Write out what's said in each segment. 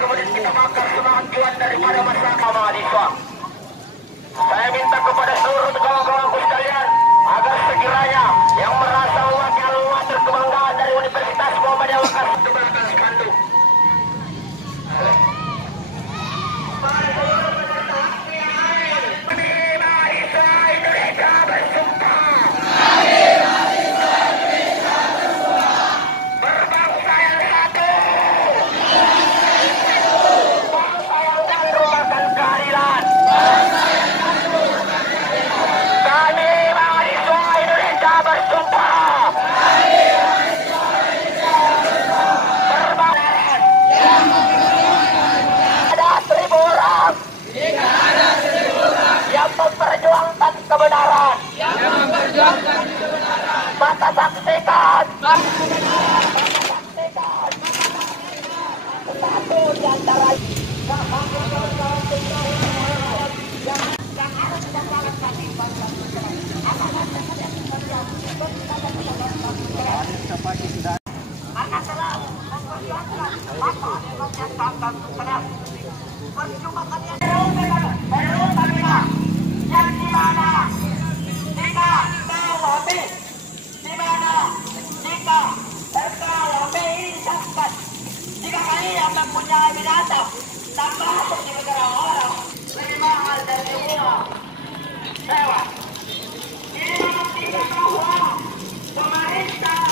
kemudian kita bakar semangat juang daripada masyarakat mahasiswa. Saya minta kepada seluruh kawan-kawanku sekalian agar sekiranya yang merasa mewakili water kebanggaan dari Universitas Muhammadiyah Makassar ke belakang spanduk. Maka saksikan satu di antara yang harus kita sangat kami karena telah memperjuangkan apa yang percuma kalian yang dimana jika tahu habis dimana jika SKWP disahkan jika kalian mempunyai binatang tak masuk di negara orang lebih mahal dari uang sewa. Ini membuktikan bahwa pemerintah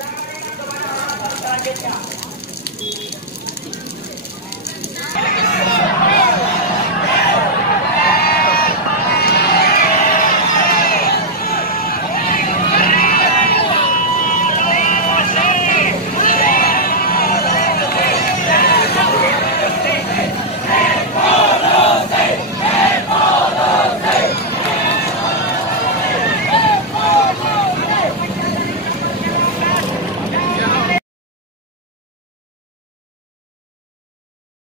dan kepada orang selanjutnya